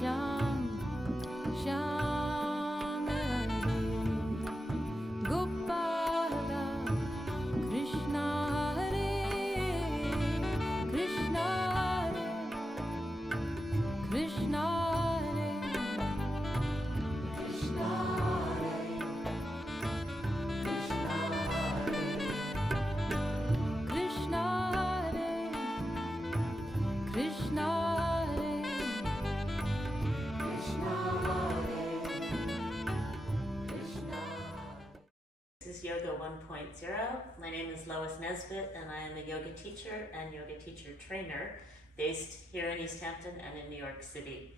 Sham, Sham Radhe, Gopala, Krishna Hare, Krishna Hare, Krishna Hare, Krishna Hare, Krishna Hare, Krishna Hare, Krishna Hare, Krishna. This is Yoga 1.0. My name is Lois Nesbitt, and I am a yoga teacher and yoga teacher trainer based here in East Hampton and in New York City.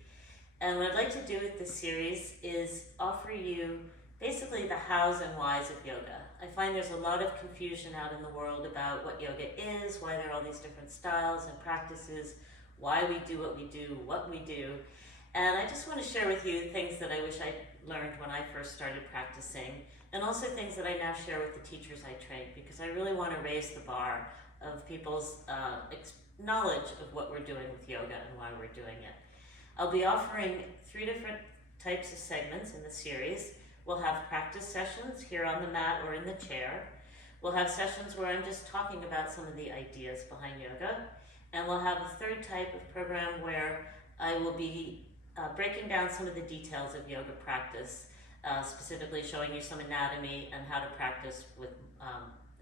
And what I'd like to do with this series is offer you basically the hows and whys of yoga. I find there's a lot of confusion out in the world about what yoga is, why there are all these different styles and practices, why we do what we do, what we do. And I just want to share with you things that I wish I'd learned when I first started practicing, and also things that I now share with the teachers I train, because I really want to raise the bar of people's knowledge of what we're doing with yoga and why we're doing it. I'll be offering 3 different types of segments in the series. We'll have practice sessions here on the mat or in the chair. We'll have sessions where I'm just talking about some of the ideas behind yoga. And we'll have a 3rd type of program where I will be breaking down some of the details of yoga practice, specifically showing you some anatomy and how to practice with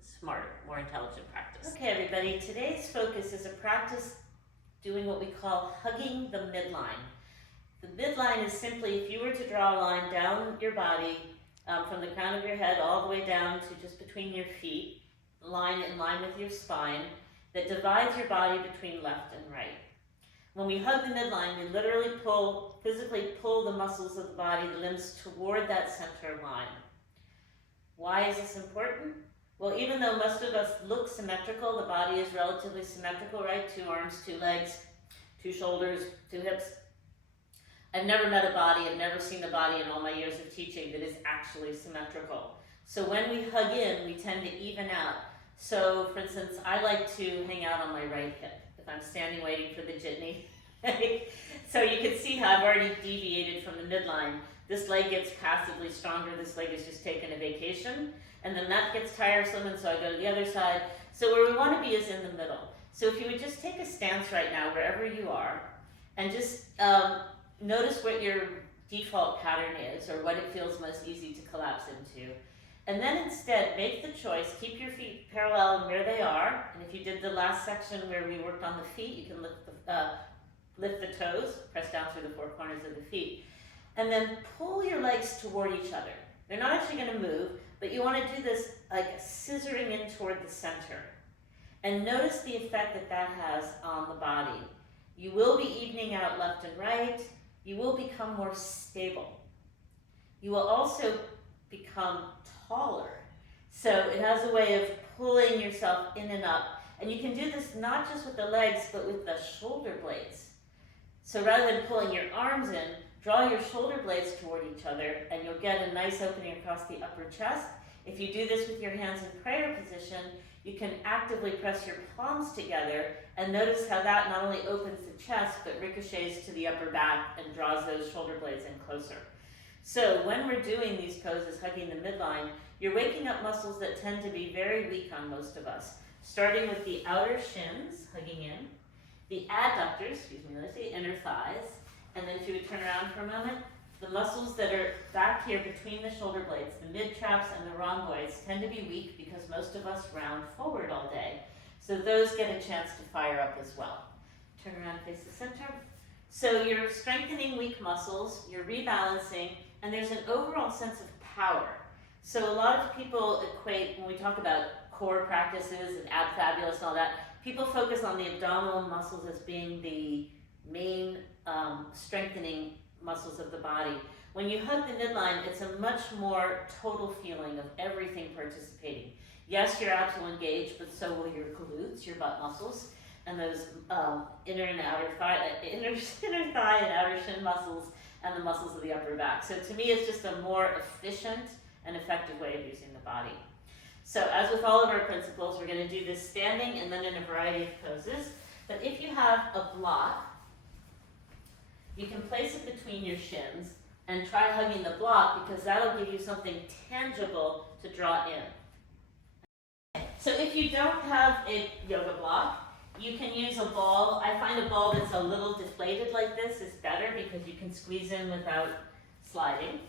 smarter, more intelligent practice. Okay, everybody, today's focus is a practice doing what we call hugging the midline. The midline is simply if you were to draw a line down your body from the crown of your head all the way down to just between your feet, line in line with your spine, that divides your body between left and right. When we hug the midline, we literally physically pull the muscles of the body, the limbs toward that center line. Why is this important? Well, even though most of us look symmetrical, the body is relatively symmetrical, right? 2 arms, 2 legs, 2 shoulders, 2 hips. I've never met a body, I've never seen a body in all my years of teaching that is actually symmetrical. So when we hug in, we tend to even out. So, for instance, I like to hang out on my right hip if I'm standing waiting for the jitney. So you can see how I've already deviated from the midline. This leg gets passively stronger, this leg is just taking a vacation, and then that gets tiresome, and so I go to the other side. So where we want to be is in the middle. So if you would just take a stance right now, wherever you are, and just notice what your default pattern is, or what it feels most easy to collapse into. And then instead, make the choice, keep your feet parallel in where they are. And if you did the last section where we worked on the feet, you can lift the toes, press down through the 4 corners of the feet. And then pull your legs toward each other. They're not actually going to move, but you want to do this like scissoring in toward the center. And notice the effect that that has on the body. You will be evening out left and right. You will become more stable. You will also become taller. So it has a way of pulling yourself in and up. And you can do this not just with the legs, but with the shoulder blades. So rather than pulling your arms in, draw your shoulder blades toward each other, and you'll get a nice opening across the upper chest. If you do this with your hands in prayer position, you can actively press your palms together, and notice how that not only opens the chest, but ricochets to the upper back and draws those shoulder blades in closer. So when we're doing these poses, hugging the midline, you're waking up muscles that tend to be very weak on most of us. Starting with the outer shins, hugging in, the adductors, let's say inner thighs, and then if you would turn around for a moment, the muscles that are back here between the shoulder blades, the mid-traps and the rhomboids, tend to be weak because most of us round forward all day. So those get a chance to fire up as well. Turn around, face the center. So you're strengthening weak muscles, you're rebalancing, and there's an overall sense of power. So a lot of people equate, when we talk about core practices and ab fabulous and all that, people focus on the abdominal muscles as being the main strengthening muscles of the body. When you hug the midline, it's a much more total feeling of everything participating. Yes, your abs will engage, but so will your glutes, your butt muscles, and those inner and outer thigh, inner thigh and outer shin muscles, and the muscles of the upper back. So to me, it's just a more efficient and effective way of using the body. So as with all of our principles, we're going to do this standing and then in a variety of poses. But if you have a block, you can place it between your shins and try hugging the block because that'll give you something tangible to draw in. So if you don't have a yoga block, you can use a ball. I find a ball that's a little deflated like this is better because you can squeeze in without sliding.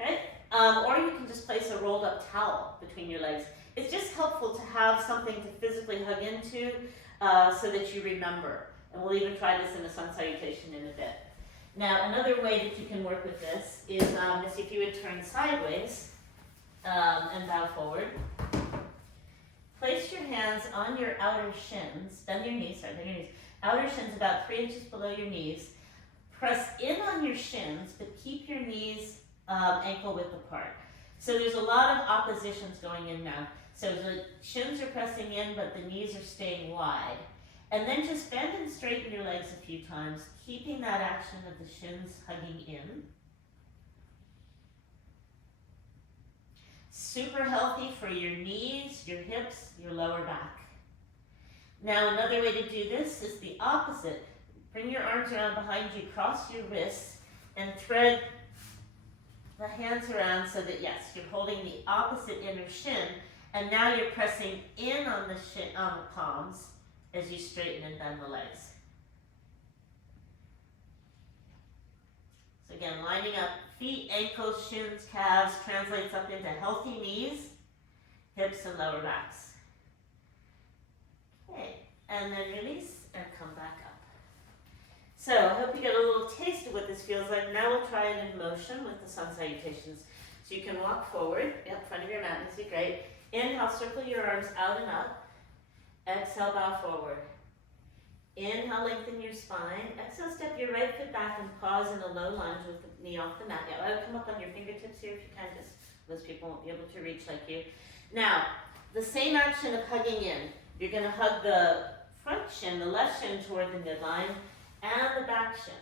Okay? Or you can just place a rolled up towel between your legs. It's just helpful to have something to physically hug into so that you remember. And we'll even try this in a sun salutation in a bit. Now, another way that you can work with this is if you would turn sideways and bow forward. Place your hands on your outer shins, bend your knees, outer shins about 3 inches below your knees. Press in on your shins, but keep your knees ankle width apart. So there's a lot of oppositions going in now. So the shins are pressing in, but the knees are staying wide. And then just bend and straighten your legs a few times, keeping that action of the shins hugging in. Super healthy for your knees, your hips, your lower back. Now another way to do this is the opposite. Bring your arms around behind you, cross your wrists, and thread the hands around so that, yes, you're holding the opposite inner shin, and now you're pressing in on the shin, on the palms as you straighten and bend the legs. So again, lining up feet, ankles, shins, calves translates up into healthy knees, hips, and lower backs. Okay, and then release and come back up. So I hope you get a little taste of what this feels like. Now we'll try it in motion with the sun salutations. So you can walk forward, front of your mat, this is great. Inhale, circle your arms out and up. Exhale, bow forward. Inhale, lengthen your spine. Exhale, step your right foot back and pause in a low lunge with the knee off the mat. Yeah, I'll come up on your fingertips here if you can, just most people won't be able to reach like you. Now, the same action of hugging in. You're gonna hug the front shin, the left shin toward the midline, and the back shin.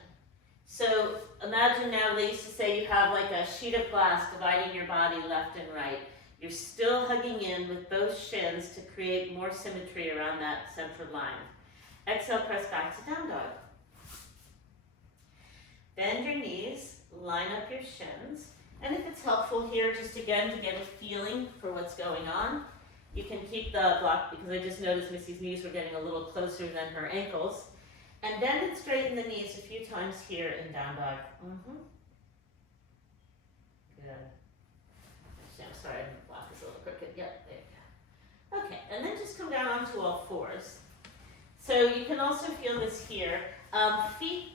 So imagine now, they used to say you have like a sheet of glass dividing your body left and right. You're still hugging in with both shins to create more symmetry around that centered line. Exhale, press back to down dog. Bend your knees, line up your shins. And if it's helpful here, just again to get a feeling for what's going on, you can keep the block, because I just noticed Missy's knees were getting a little closer than her ankles. And bend and straighten the knees a few times here in down dog. Good. I'm sorry, the block is a little crooked. Yep, there you go. Okay, and then just come down onto all fours. So you can also feel this here. Feet,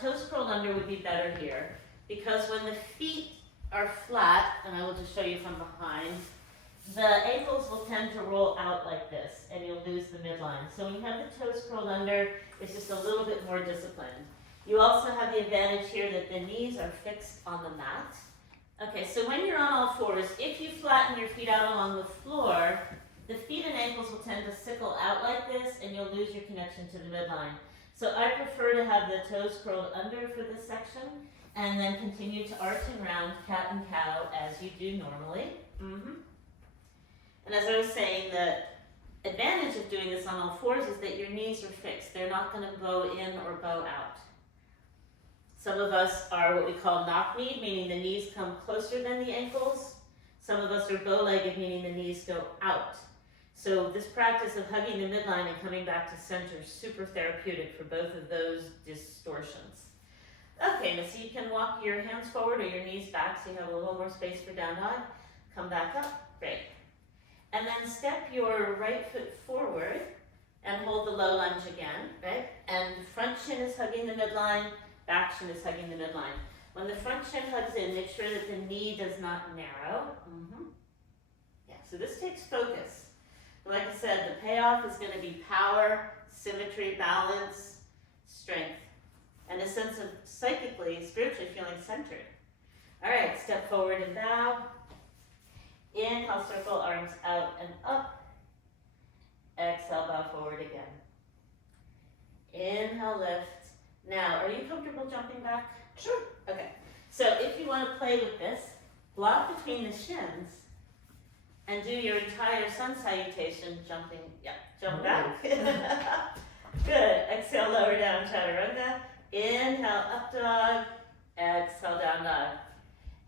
toes curled under would be better here, because when the feet are flat, and I will just show you from behind, the ankles will tend to roll out like this, and you'll lose the midline. So when you have the toes curled under, it's just a little bit more disciplined. You also have the advantage here that the knees are fixed on the mat. Okay, so when you're on all fours, if you flatten your feet out along the floor, the feet and ankles will tend to sickle out like this, and you'll lose your connection to the midline. So I prefer to have the toes curled under for this section, and then continue to arch and round, cat and cow, as you do normally. And as I was saying, the advantage of doing this on all fours is that your knees are fixed. They're not going to bow in or bow out. Some of us are what we call knock-kneed, meaning the knees come closer than the ankles. Some of us are bow-legged, meaning the knees go out. So this practice of hugging the midline and coming back to center is super therapeutic for both of those distortions. Okay, Missy, you can walk your hands forward or your knees back so you have a little more space for down dog. Come back up, great. And then step your right foot forward and hold the low lunge again, right? And front shin is hugging the midline, back shin is hugging the midline. When the front shin hugs in, make sure that the knee does not narrow. Yeah, so this takes focus. Like I said, the payoff is going to be power, symmetry, balance, strength, and a sense of psychically, spiritually feeling centered. All right, step forward and bow. Inhale, circle, arms out and up. Exhale, bow forward again. Inhale, lift. Now, are you comfortable jumping back? Sure. Okay. So if you want to play with this, block between the shins and do your entire sun salutation jumping, jump back. Good. Exhale, lower down, chaturanga. Inhale, up dog. Exhale, down dog.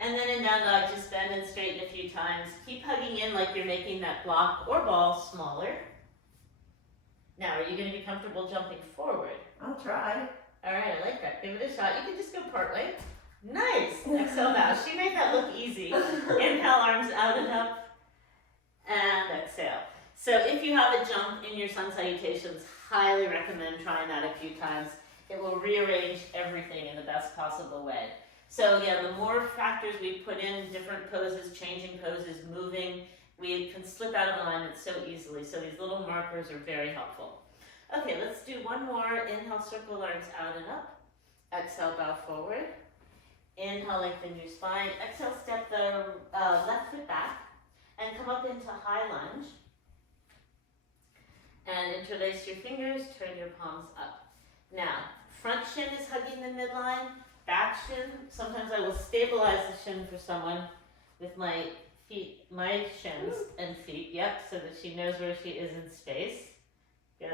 And then in down dog, just bend and straighten a few times. Keep hugging in like you're making that block or ball smaller. Now, are you going to be comfortable jumping forward? I'll try. All right, I like that. Give it a shot. You can just go part way. Nice. Exhale bow. She made that look easy. Inhale, arms out and up. And exhale. So if you have a jump in your sun salutations, highly recommend trying that a few times. It will rearrange everything in the best possible way. So yeah, the more factors we put in, different poses, changing poses, moving, we can slip out of alignment so easily. So these little markers are very helpful. Okay, let's do one more. Inhale, circle arms out and up. Exhale, bow forward. Inhale, lengthen your spine. Exhale, step the left foot back and come up into high lunge. And interlace your fingers, turn your palms up. Now, front shin is hugging the midline, back shin. Sometimes I will stabilize the shin for someone with my feet, my shins and feet, yep, so that she knows where she is in space. Good.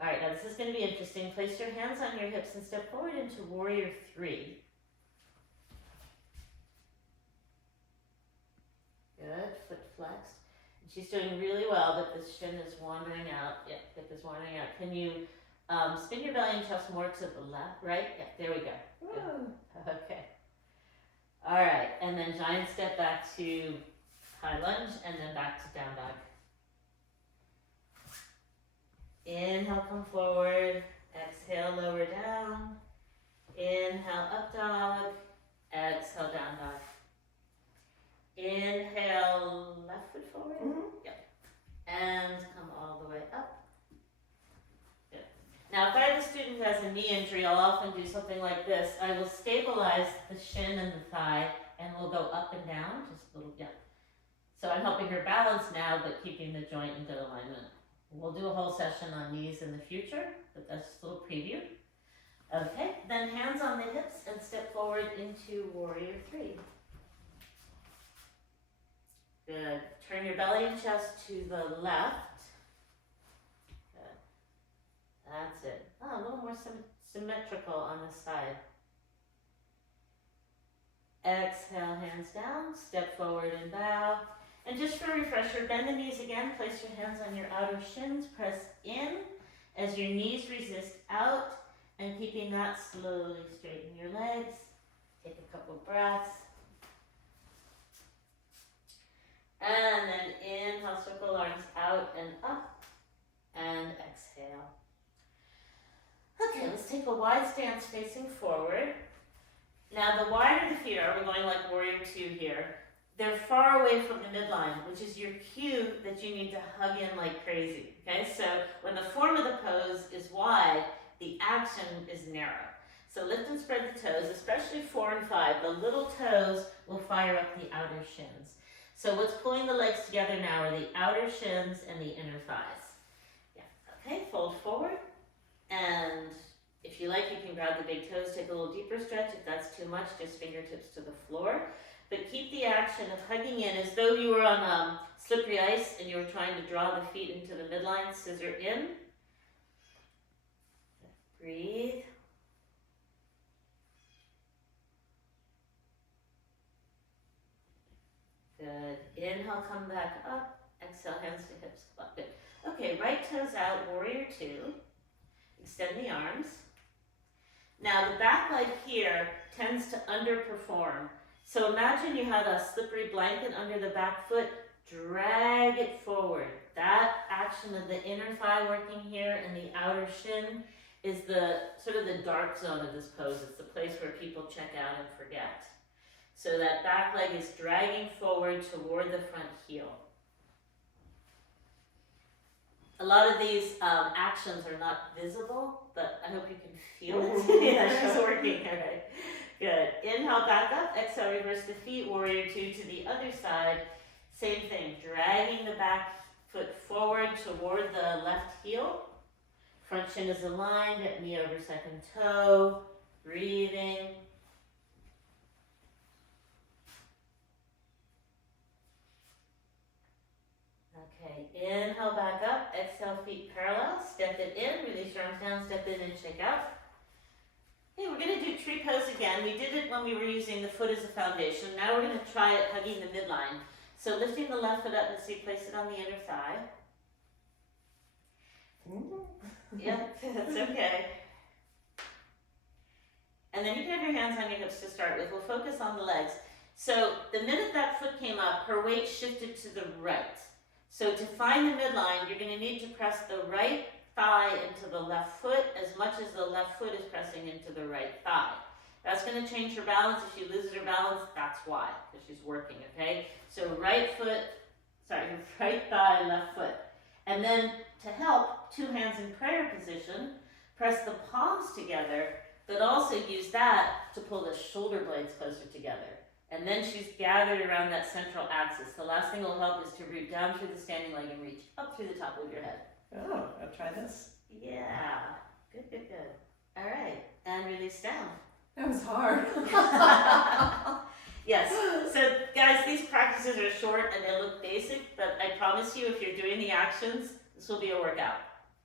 All right, now this is going to be interesting. Place your hands on your hips and step forward into warrior 3. Good, foot flexed. She's doing really well, but the shin is wandering out. Yep, hip is wandering out. Can you spin your belly and chest more to the left, right? Yep, there we go. Good. Okay. All right, and then giant step back to high lunge and then back to down dog. Inhale, come forward. Exhale, lower down. Inhale, up dog. Exhale, down dog. Inhale, left foot forward. Yep. And come all the way up. Good. Now, if I have a student who has a knee injury, I'll often do something like this. I will stabilize the shin and the thigh, and we'll go up and down, just a little, yeah. So I'm helping her balance now, but keeping the joint in good alignment. We'll do a whole session on knees in the future, but that's just a little preview. Okay, then hands on the hips and step forward into warrior 3. Good. Turn your belly and chest to the left. Good. That's it. Oh, a little more symmetrical on this side. Exhale, hands down. Step forward and bow. And just for a refresher, bend the knees again. Place your hands on your outer shins. Press in as your knees resist out. And keeping that, slowly straighten your legs. Take a couple breaths. And then inhale, circle arms out and up, and exhale. Okay, let's take a wide stance facing forward. Now, the wider the feet are, we're going like warrior 2 here, they're far away from the midline, which is your cue that you need to hug in like crazy, okay? So when the form of the pose is wide, the action is narrow. So lift and spread the toes, especially 4 and 5. The little toes will fire up the outer shins. So what's pulling the legs together now are the outer shins and the inner thighs. Yeah, okay, fold forward. And if you like, you can grab the big toes, take a little deeper stretch. If that's too much, just fingertips to the floor. But keep the action of hugging in as though you were on slippery ice and you were trying to draw the feet into the midline, scissor in. Breathe. Good. Inhale, come back up. Exhale, hands to hips. Good. Okay, right toes out, warrior 2. Extend the arms. Now the back leg here tends to underperform. So imagine you had a slippery blanket under the back foot. Drag it forward. That action of the inner thigh working here and the outer shin is the sort of the dark zone of this pose. It's the place where people check out and forget. So that back leg is dragging forward toward the front heel. A lot of these actions are not visible, but I hope you can feel it. Yeah, she's working. All right. Good. Inhale, back up. Exhale, reverse the feet. Warrior 2 to the other side. Same thing. Dragging the back foot forward toward the left heel. Front shin is aligned. Knee over second toe. Breathing. Okay, inhale back up, exhale feet parallel, step it in, release your arms down, step in and shake out. tree pose again. We did it when we were using the foot as a foundation. Now we're going to try it hugging the midline. So lifting the left foot up and see, place it on the inner thigh. Yep, that's okay. And then you can have your hands on your hips to start with. We'll focus on the legs. So the minute that foot came up, her weight shifted to the right. So to find the midline, you're going to need to press the right thigh into the left foot as much as the left foot is pressing into the right thigh. That's going to change her balance. If she loses her balance, that's why, because she's working, okay? So right thigh, left foot. And then to help, two hands in prayer position, press the palms together, but also use that to pull the shoulder blades closer together. And then she's gathered around that central axis. The last thing will help is to root down through the standing leg and reach up through the top of your head. Oh, I'll try this. Yeah, good. All right, and release down. That was hard. Yes, so guys, these practices are short and they look basic, but I promise you if you're doing the actions, this will be a workout,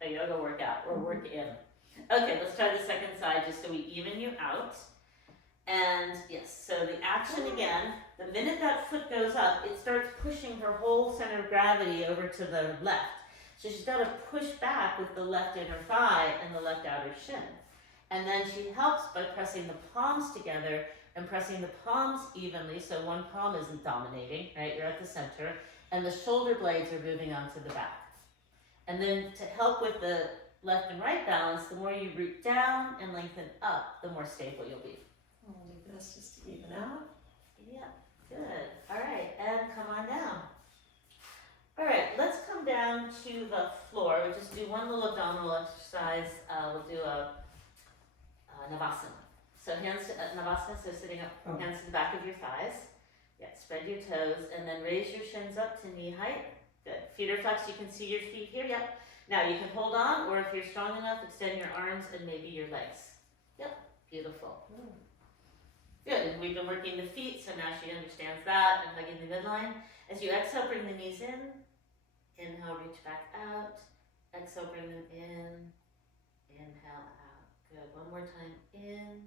a yoga workout, or work in. Okay, let's try the second side just so we even you out. And yes, so the action again, the minute that foot goes up, it starts pushing her whole center of gravity over to the left. So she's got to push back with the left inner thigh and the left outer shin. And then she helps by pressing the palms together and pressing the palms evenly, so one palm isn't dominating, right? You're at the center, and the shoulder blades are moving onto the back. And then to help with the left and right balance, the more you root down and lengthen up, the more stable you'll be. I'll do this just to even out. Yeah, good. All right, and come on down. All right, let's come down to the floor. We'll just do one little abdominal exercise. We'll do a Navasana. So hands to Navasana, so sitting up, hands to the back of your thighs. Yeah, spread your toes, and then raise your shins up to knee height. Good. Feet are flexed, you can see your feet here. Yep. Now you can hold on, or if you're strong enough, extend your arms and maybe your legs. Yep, beautiful. Good, and we've been working the feet, so now she understands that, and hugging the midline. As you exhale, bring the knees in. Inhale, reach back out. Exhale, bring them in. Inhale, out. Good, one more time, in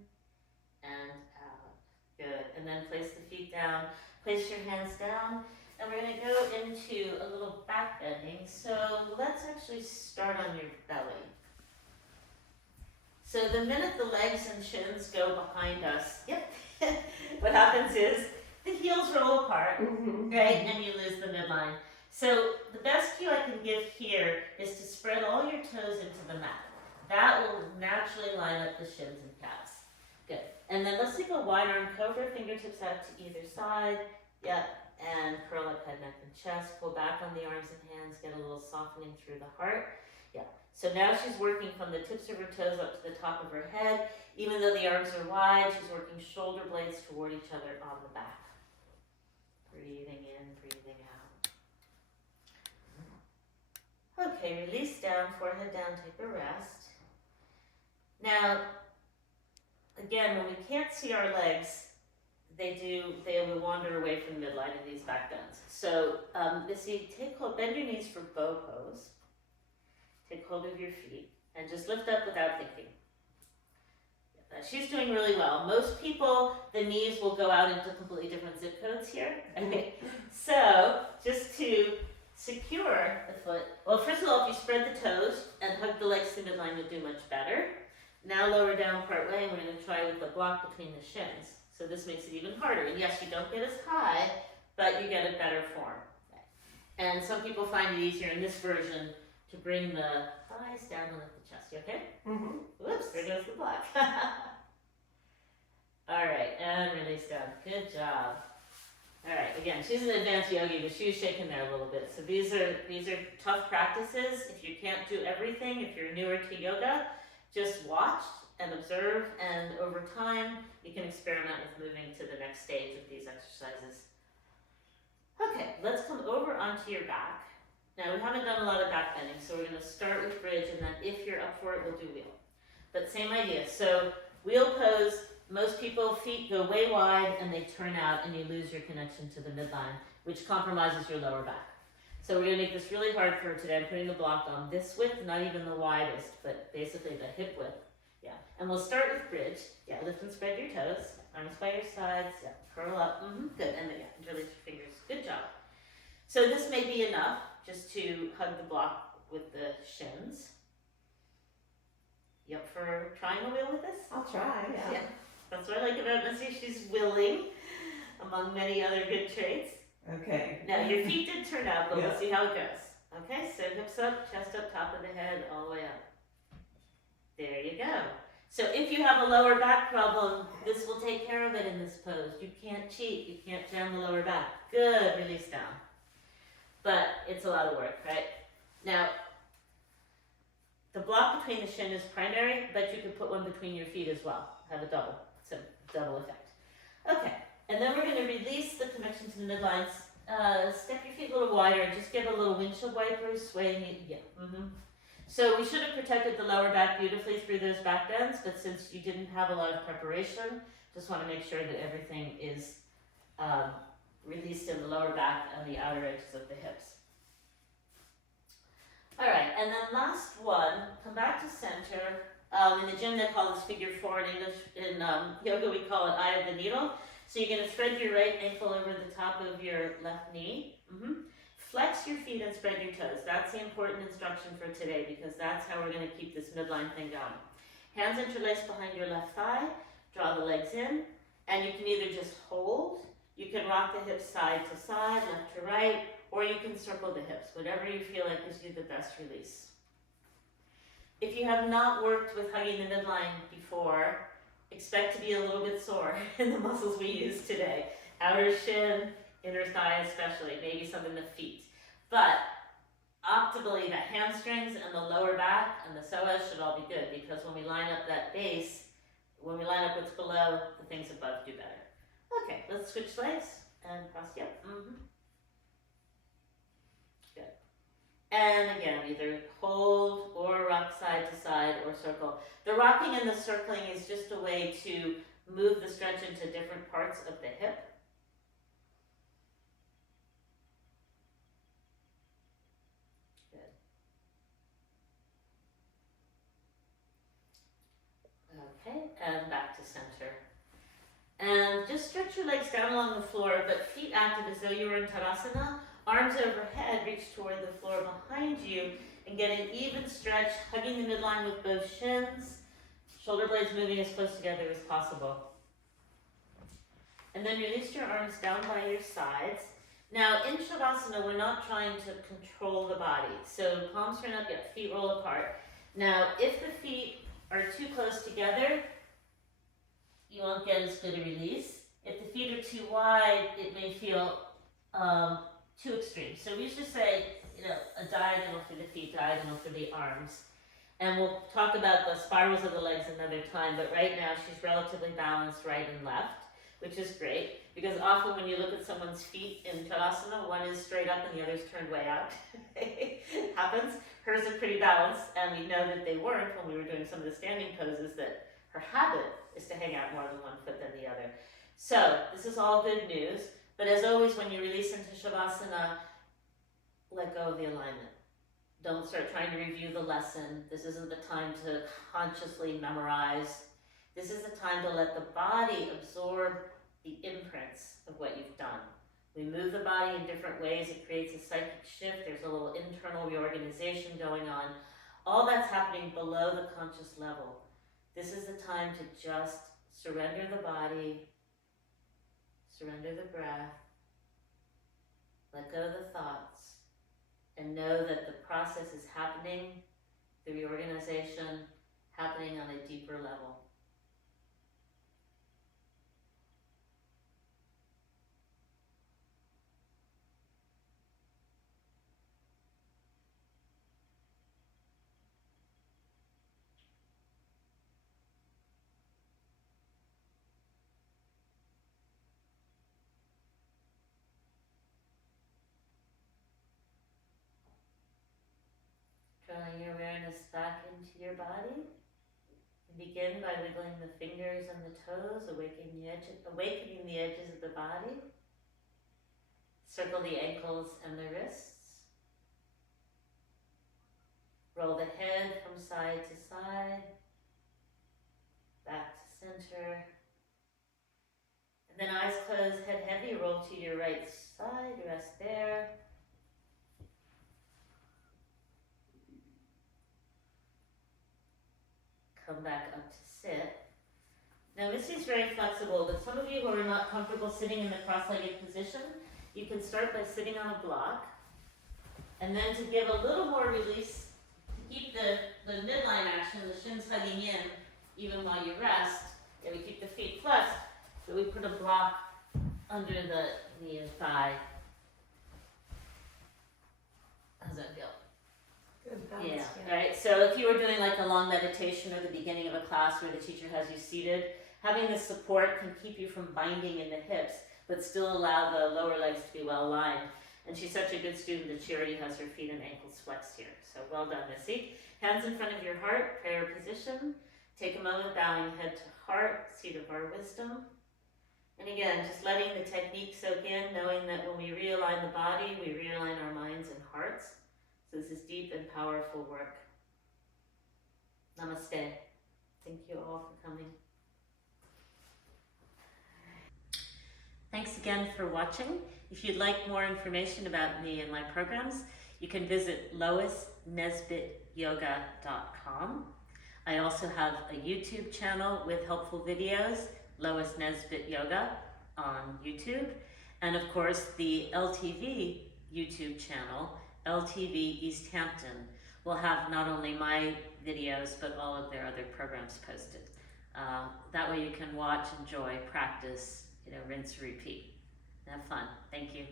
and out. Good, and then place the feet down. Place your hands down, and we're gonna go into a little back bending. So let's actually start on your belly. So the minute the legs and shins go behind us, yep, what happens is the heels roll apart, right, and you lose the midline. So the best cue I can give here is to spread all your toes into the mat. That will naturally line up the shins and calves. Good. And then let's take a wide arm cobra, fingertips out to either side. Yep. And curl up head, neck, and chest. Pull back on the arms and hands. Get a little softening through the heart. Yeah. So now she's working from the tips of her toes up to the top of her head. Even though the arms are wide, she's working shoulder blades toward each other on the back. Breathing in, breathing out. Okay, release down, forehead down, take a rest. Now, again, when we can't see our legs, they will wander away from the midline in these back bends. So, Missy, bend your knees for bow pose. Take hold of your feet and just lift up without thinking. She's doing really well. Most people, the knees will go out into completely different zip codes here. Okay. So, just to secure the foot, well, first of all, if you spread the toes and hug the legs to the midline, you'll do much better. Now lower down part way, and we're going to try with the block between the shins. So this makes it even harder. And yes, you don't get as high, but you get a better form. Okay. And some people find it easier in this version to bring the thighs down and lift the chest. You okay? Whoops, there goes the block. All right, and release down. Good job. All right, again, she's an advanced yogi, but she's shaking there a little bit. So these are tough practices. If you can't do everything, if you're newer to yoga, just watch and observe, and over time, you can experiment with moving to the next stage of these exercises. Okay, let's come over onto your back. Now, we haven't done a lot of back bending, so we're going to start with bridge, and then if you're up for it, we'll do wheel. But same idea. So wheel pose, most people, feet go way wide, and they turn out, and you lose your connection to the midline, which compromises your lower back. So we're going to make this really hard for her today. I'm putting the block on this width, not even the widest, but basically the hip width. Yeah. And we'll start with bridge. Yeah, lift and spread your toes. Arms by your sides. Yeah, curl up. Good. And then, yeah, interlace your fingers. Good job. So this may be enough just to hug the block with the shins. You up for trying a wheel with this? I'll try, yeah. That's what I like about Missy. She's willing, among many other good traits. Okay. Now, your feet did turn out, but Yeah. we'll see how it goes. Okay, so hips up, chest up, top of the head, all the way up. There you go. So if you have a lower back problem, this will take care of it in this pose. You can't cheat. You can't jam the lower back. Good, release down. But it's a lot of work, right? Now, the block between the shin is primary, but you could put one between your feet as well. Have a double, so double effect. Okay, and then we're going to release the connection to the midlines. Step your feet a little wider and just give a little windshield wiper, swaying it. Yeah. So we should have protected the lower back beautifully through those back bends, but since you didn't have a lot of preparation, just want to make sure that everything is released in the lower back and the outer edges of the hips. All right, and then last one, come back to center. In the gym they call this figure 4. In English, in yoga we call it eye of the needle. So you're going to thread your right ankle over the top of your left knee. Flex your feet and spread your toes. That's the important instruction for today because that's how we're going to keep this midline thing going. Hands interlaced behind your left thigh. Draw the legs in. And you can either just hold, you can rock the hips side to side, left to right, or you can circle the hips. Whatever you feel like gives you the best release. If you have not worked with hugging the midline before, expect to be a little bit sore in the muscles we use today. Outer shin, inner thigh especially, maybe some in the feet. But optimally, the hamstrings and the lower back and the psoas should all be good because when we line up that base, when we line up what's below, the things above do better. Okay, let's switch legs and cross, yep. Good. And again, either hold or rock side to side or circle. The rocking and the circling is just a way to move the stretch into different parts of the hip. Good. Okay, and back to center. And just stretch your legs down along the floor, but feet active as though you were in Tadasana. Arms overhead, reach toward the floor behind you and get an even stretch, hugging the midline with both shins, shoulder blades moving as close together as possible. And then release your arms down by your sides. Now in Shavasana, we're not trying to control the body. So palms turn up, yet feet roll apart. Now if the feet are too close together, you won't get as good a release. If the feet are too wide, it may feel too extreme. So we should say, a diagonal for the feet, diagonal for the arms. And we'll talk about the spirals of the legs another time, but right now she's relatively balanced right and left, which is great, because often when you look at someone's feet in Tadasana, one is straight up and the other's turned way out. It happens. Hers are pretty balanced, and we know that they weren't when we were doing some of the standing poses, that her habit is to hang out more than one foot than the other. So this is all good news, but as always, when you release into Shavasana, let go of the alignment. Don't start trying to review the lesson. This isn't the time to consciously memorize. This is the time to let the body absorb the imprints of what you've done. We move the body in different ways. It creates a psychic shift. There's a little internal reorganization going on. All that's happening below the conscious level. This is the time to just surrender the body, surrender the breath, let go of the thoughts, and know that the process is happening, the reorganization happening on a deeper level. Drawing your awareness back into your body. Begin by wiggling the fingers and the toes, awakening the edges of the body. Circle the ankles and the wrists. Roll the head from side to side. back to center. And then eyes closed, head heavy, roll to your right side, rest there. Come back up to sit. Now this is very flexible, but some of you who are not comfortable sitting in the cross-legged position, you can start by sitting on a block. And then to give a little more release, to keep the midline action, the shins hugging in, even while you rest, and we keep the feet flexed, but we put a block under the knee and thigh. How's that feel? Good balance. Yeah, right. So if you were doing like a long meditation or the beginning of a class where the teacher has you seated, having this support can keep you from binding in the hips, but still allow the lower legs to be well aligned. And she's such a good student that she already has her feet and ankles flexed here. So well done, Missy. Hands in front of your heart, prayer position. Take a moment bowing head to heart, seat of our wisdom. And again, just letting the technique soak in, knowing that when we realign the body, we realign our minds and hearts. So this is deep and powerful work. Namaste. Thank you all for coming. Thanks again for watching. If you'd like more information about me and my programs, you can visit loisnesbityoga.com. I also have a YouTube channel with helpful videos, Lois Nesbit Yoga on YouTube. And of course, the LTV YouTube channel, LTV East Hampton, will have not only my videos, but all of their other programs posted. That way you can watch, enjoy, practice, rinse, repeat. Have fun. Thank you.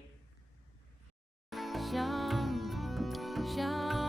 Sham, sham.